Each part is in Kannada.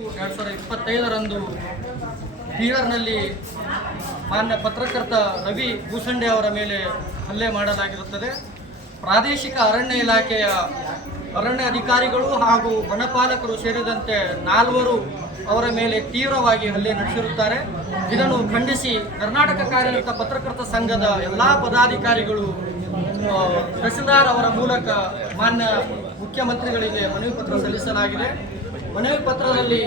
2025ರಂದು ಬೀದರ್ನಲ್ಲಿ ಮಾನ್ಯ ಪತ್ರಕರ್ತ ರವಿ ಬೂಸಂಡೆ ಅವರ ಮೇಲೆ ಹಲ್ಲೆ ಮಾಡಲಾಗಿರುತ್ತದೆ. ಪ್ರಾದೇಶಿಕ ಅರಣ್ಯ ಇಲಾಖೆಯ ಅರಣ್ಯ ಅಧಿಕಾರಿಗಳು ಹಾಗೂ ವನಪಾಲಕರು ಸೇರಿದಂತೆ 4 ಅವರ ಮೇಲೆ ತೀವ್ರವಾಗಿ ಹಲ್ಲೆ ನಡೆಸಿರುತ್ತಾರೆ. ಇದನ್ನು ಖಂಡಿಸಿ ಕರ್ನಾಟಕ ಕಾರ್ಯನಿರತ ಪತ್ರಕರ್ತ ಸಂಘದ ಎಲ್ಲ ಪದಾಧಿಕಾರಿಗಳು ತಹಸೀಲ್ದಾರ್ ಅವರ ಮೂಲಕ ಮಾನ್ಯ ಮುಖ್ಯಮಂತ್ರಿಗಳಿಗೆ ಮನವಿ ಪತ್ರ ಸಲ್ಲಿಸಲಾಗಿದೆ. ಮನವಿ ಪತ್ರದಲ್ಲಿ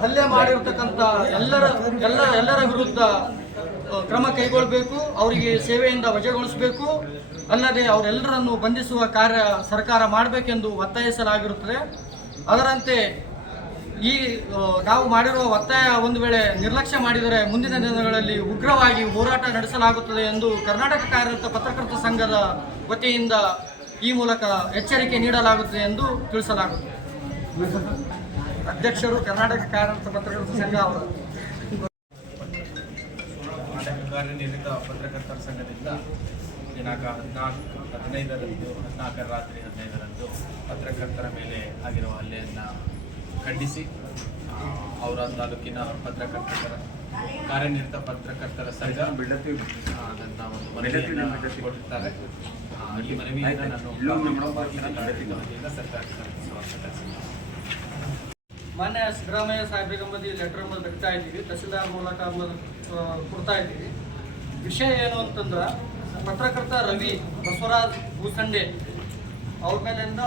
ಹಲ್ಲೆ ಮಾಡಿರತಕ್ಕಂಥ ಎಲ್ಲರ ವಿರುದ್ಧ ಕ್ರಮ ಕೈಗೊಳ್ಳಬೇಕು, ಅವರಿಗೆ ಸೇವೆಯಿಂದ ವಜಾಗೊಳಿಸಬೇಕು, ಅಲ್ಲದೆ ಅವರೆಲ್ಲರನ್ನು ಬಂಧಿಸುವ ಕಾರ್ಯ ಸರ್ಕಾರ ಮಾಡಬೇಕೆಂದು ಒತ್ತಾಯಿಸಲಾಗಿರುತ್ತದೆ. ಅದರಂತೆ ನಾವು ಮಾಡಿರುವ ಒತ್ತಾಯ ಒಂದು ವೇಳೆ ನಿರ್ಲಕ್ಷ್ಯ ಮಾಡಿದರೆ ಮುಂದಿನ ದಿನಗಳಲ್ಲಿ ಉಗ್ರವಾಗಿ ಹೋರಾಟ ನಡೆಸಲಾಗುತ್ತದೆ ಎಂದು ಕರ್ನಾಟಕ ಕಾರ್ಯನಿರತ ಪತ್ರಕರ್ತ ಸಂಘದ ವತಿಯಿಂದ ಈ ಮೂಲಕ ಎಚ್ಚರಿಕೆ ನೀಡಲಾಗುತ್ತದೆ ಎಂದು ತಿಳಿಸಲಾಗುತ್ತದೆ. ಅಧ್ಯಕ್ಷರು ಕರ್ನಾಟಕ ಕಾರ್ಯನಿರತ ಪತ್ರಕರ್ತ ಸಂಘ ಅವರು. ಕರ್ನಾಟಕ ಕಾರ್ಯನಿರತ ಪತ್ರಕರ್ತರ ಸಂಘದಿಂದ ದಿನಾಂಕ 14 ರಾತ್ರಿ 15ರಂದು ಪತ್ರಕರ್ತರ ಮೇಲೆ ಆಗಿರುವ ಹಲ್ಲೆಯನ್ನು ಖಂಡಿಸಿ ಅವರ ತಾಲೂಕಿನ ಕಾರ್ಯನಿರತ ಪತ್ರಕರ್ತರ ಸಂಘ ನನ್ನ ಒಂದು ಮನವಿಯನ್ನು ಕೊಟ್ಟಿದ್ದಾರೆ. ಈ ಮನವಿಯನ್ನು ನಾನು ಸರ್ಕಾರಕ್ಕೆ ಮಾನ್ಯ ಸಿದ್ದರಾಮಯ್ಯ ಸಾಹೇಬರಿಗೆ ಲೆಟರ್ ಬರೀತಾ ಇದ್ದೀವಿ, ತಹಸೀಲ್ದಾರ್ ಮೂಲಕ ಕೊಡ್ತಾ ಇದ್ದೀವಿ. ವಿಷಯ ಏನು ಅಂತಂದ್ರೆ, ಪತ್ರಕರ್ತ ರವಿ ಬಸವರಾಜ್ ಬೂಸಂಡೆ ಅವ್ರ ಮೇಲಿಂದ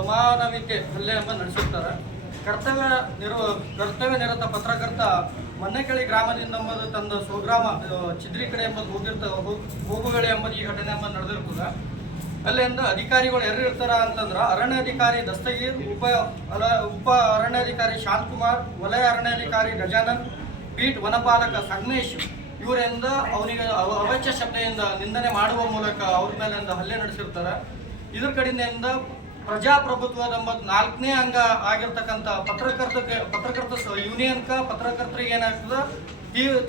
ಅಮಾನವೀಯತೆ ಹಲ್ಲೆ ನಡೆಸುತ್ತಾರೆ. ಕರ್ತವ್ಯ ನಿರತ ಪತ್ರಕರ್ತ ಮನ್ನೆಕೆಳಿ ಗ್ರಾಮದಿಂದ ತಂದ ಸ್ವಗ್ರಾಮ ಚಿದ್ರಿ ಕಡೆ ಹೋಗುಗಳು ಎಂಬುದು ಈ ಘಟನೆ ನಡೆದಿರ್ತದೆ. ಅಲ್ಲಿಂದ ಅಧಿಕಾರಿಗಳು ಯಾರು ಇರ್ತಾರ ಅಂತಂದ್ರೆ ಅರಣ್ಯಾಧಿಕಾರಿ ದಸ್ತಗೀರ್, ಉಪ ಅರಣ್ಯಾಧಿಕಾರಿ ಶಾಂತಕುಮಾರ್, ವಲಯ ಅರಣ್ಯಾಧಿಕಾರಿ ಗಜಾನನ್, ಪೀಠ್ ವನಪಾಲಕ ಸಂಗಮೇಶ್ ಇವರಿಂದ ಅವನಿಗೆ ಅವಾಚ್ಯ ಶಬ್ದದಿಂದ ನಿಂದನೆ ಮಾಡುವ ಮೂಲಕ ಅವ್ರ ಮೇಲಿಂದ ಹಲ್ಲೆ ನಡೆಸಿರ್ತಾರೆ. ಇದ್ರ ಕಡೆಯಿಂದ ಪ್ರಜಾಪ್ರಭುತ್ವದ 4ನೇ ಅಂಗ ಆಗಿರ್ತಕ್ಕಂಥ ಪತ್ರಕರ್ತ ಯೂನಿಯನ್ಕ ಪತ್ರಕರ್ತರಿಗೆ ಏನಾಗ್ತದೆ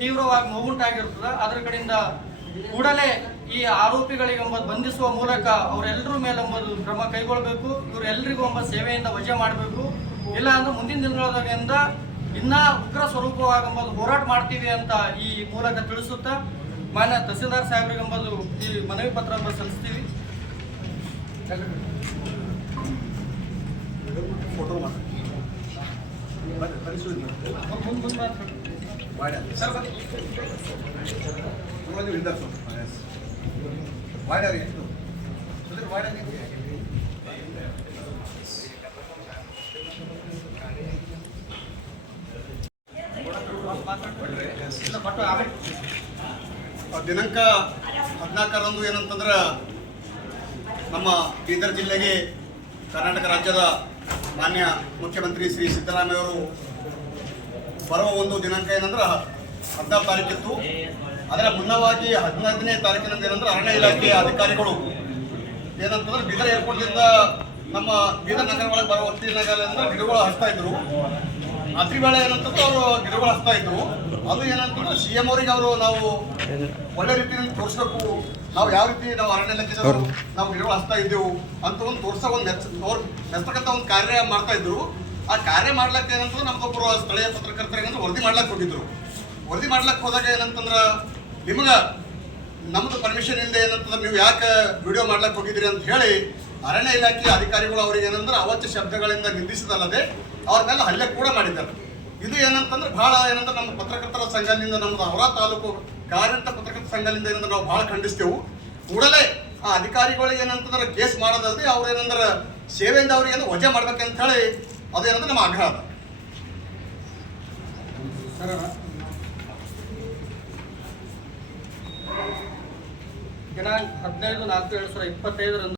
ತೀವ್ರವಾಗಿ ನೋವುಂಟಾಗಿರ್ತದೆ. ಅದ್ರ ಕಡೆಯಿಂದ ಕೂಡಲೇ ಈ ಆರೋಪಿಗಳಿಗೆ ಬಂಧಿಸುವ ಮೂಲಕ ಅವರೆಲ್ಲರ ಮೇಲೆ ಕ್ರಮ ಕೈಗೊಳ್ಳಬೇಕು. ಇವರೆಲ್ಲರಿಗೂ ಸೇವೆಯಿಂದ ವಜಾ ಮಾಡಬೇಕು. ಇಲ್ಲ ಅಂದ್ರೆ ಮುಂದಿನ ದಿನಗಳಿಂದ ಇನ್ನ ಉಗ್ರ ಸ್ವರೂಪವಾಗಿ ಹೋರಾಟ ಮಾಡ್ತೀವಿ ಅಂತ ಈ ಮೂಲಕ ತಿಳಿಸುತ್ತಾ ಮಾನ್ಯ ತಹಸೀಲ್ದಾರ್ ಸಾಹೇಬರಿಗೆ ಈ ಮನವಿ ಪತ್ರ ಸಲ್ಲಿಸ್ತೀವಿ. ದಿನಾಂಕ 14ರಂದು ಏನಂತಂದ್ರೆ ನಮ್ಮ ಬೀದರ್ ಜಿಲ್ಲೆಗೆ ಕರ್ನಾಟಕ ರಾಜ್ಯದ ಮಾನ್ಯ ಮುಖ್ಯಮಂತ್ರಿ ಶ್ರೀ ಸಿದ್ದರಾಮಯ್ಯ ಅವರು ಬರುವ ಒಂದು ದಿನಾಂಕ ಏನಂದ್ರೆ 16 ತಾರೀಕಿತ್ತು. ಅದರ ಮುನ್ನವಾಗಿ 15ನೇ ತಾರೀಕಿನಂದು ಏನಂದ್ರೆ ಅರಣ್ಯ ಇಲಾಖೆಯ ಅಧಿಕಾರಿಗಳು ಏನಂತಂದ್ರೆ ಬೀದರ್ ಏರ್ಪೋರ್ಟ್ನಿಂದ ನಮ್ಮ ಬೀದರ್ ನಗರ ಒಳಗೆ ಬರೋ ಹೊತ್ತಿನಾಗಲಿಂದ ಗಿಡಗಳು ಹಚ್ತಾ ಇದ್ರು. ರಾತ್ರಿ ವೇಳೆ ಏನಂತಂದ್ರೆ ಅವರು ಗಿಡಗಳು ಹಚ್ತಾ ಇದ್ರು. ಅದು ಏನಂತಂದ್ರೆ CM ಅವರಿಗೆ ಅವರು ನಾವು ಒಳ್ಳೆ ರೀತಿಯಲ್ಲಿ ತೋರಿಸ್ಬೇಕು, ನಾವು ಯಾವ ರೀತಿ ನಾವು ಅರಣ್ಯ ಇಲಾಖೆದವರು ನಾವು ಗಿಡಗಳು ಹಚ್ತಾ ಇದ್ದೆವು ಅಂತ ಒಂದು ತೋರ್ಸೋ ಮೆಚ್ಚತಕ್ಕಂಥ ಒಂದು ಕಾರ್ಯ ಮಾಡ್ತಾ ಇದ್ರು. ಆ ಕಾರ್ಯ ಮಾಡ್ಲಿಕ್ಕೆ ಏನಂತಂದ್ರೆ ನಮ್ಗೊಬ್ಬರು ಸ್ಥಳೀಯ ಪತ್ರಕರ್ತರು ಏನಂದ್ರೆ ವರದಿ ಮಾಡ್ಲಿಕ್ಕೆ ಹೋಗಿದ್ರು. ವರದಿ ಮಾಡ್ಲಿಕ್ಕೆ ಹೋದಾಗ ಏನಂತಂದ್ರೆ ನಿಮಗೆ ನಮ್ದು ಪರ್ಮಿಷನ್ ಇಲ್ಲದೆ ಏನಂತಂದ್ರೆ ನೀವು ಯಾಕೆ ವಿಡಿಯೋ ಮಾಡ್ಲಿಕ್ಕೆ ಹೋಗಿದ್ದೀರಿ ಅಂತ ಹೇಳಿ ಅರಣ್ಯ ಇಲಾಖೆಯ ಅಧಿಕಾರಿಗಳು ಅವ್ರಿಗೆ ಏನಂದ್ರೆ ಅವಾಚ್ಯ ಶಬ್ದಗಳಿಂದ ನಿಂದಿಸಿದಲ್ಲದೆ ಅವ್ರ ಮೇಲೆ ಹಲ್ಲೆ ಕೂಡ ಮಾಡಿದ್ದಾರೆ. ಇದು ಏನಂತಂದ್ರೆ ಬಹಳ ಏನಂದ್ರೆ ನಮ್ಮ ಪತ್ರಕರ್ತರ ಸಂಘದಿಂದ ನಮ್ಮದು ಅವರ ತಾಲೂಕು ಕಾರ್ಯನಿರತ ಪತ್ರಕರ್ತರ ಸಂಘದಿಂದ ಏನಂದ್ರೆ ನಾವು ಬಹಳ ಖಂಡಿಸ್ತೇವೆ. ಕೂಡಲೇ ಆ ಅಧಿಕಾರಿಗಳಿಗೆ ಏನಂತಂದ್ರೆ ಕೇಸ್ ಮಾಡೋದಲ್ಲದೆ ಅವ್ರು ಏನಂದ್ರೆ ಸೇವೆಯಿಂದ ಅವ್ರಿಗೆ ವಜಾ ಮಾಡ್ಬೇಕಂತ ಹೇಳಿ ಅದೇನಂದ್ರೆ ನಮ್ಮ ಆಗ್ರಹ ಅದ. ದಿನಾಂಕ 15/4/2025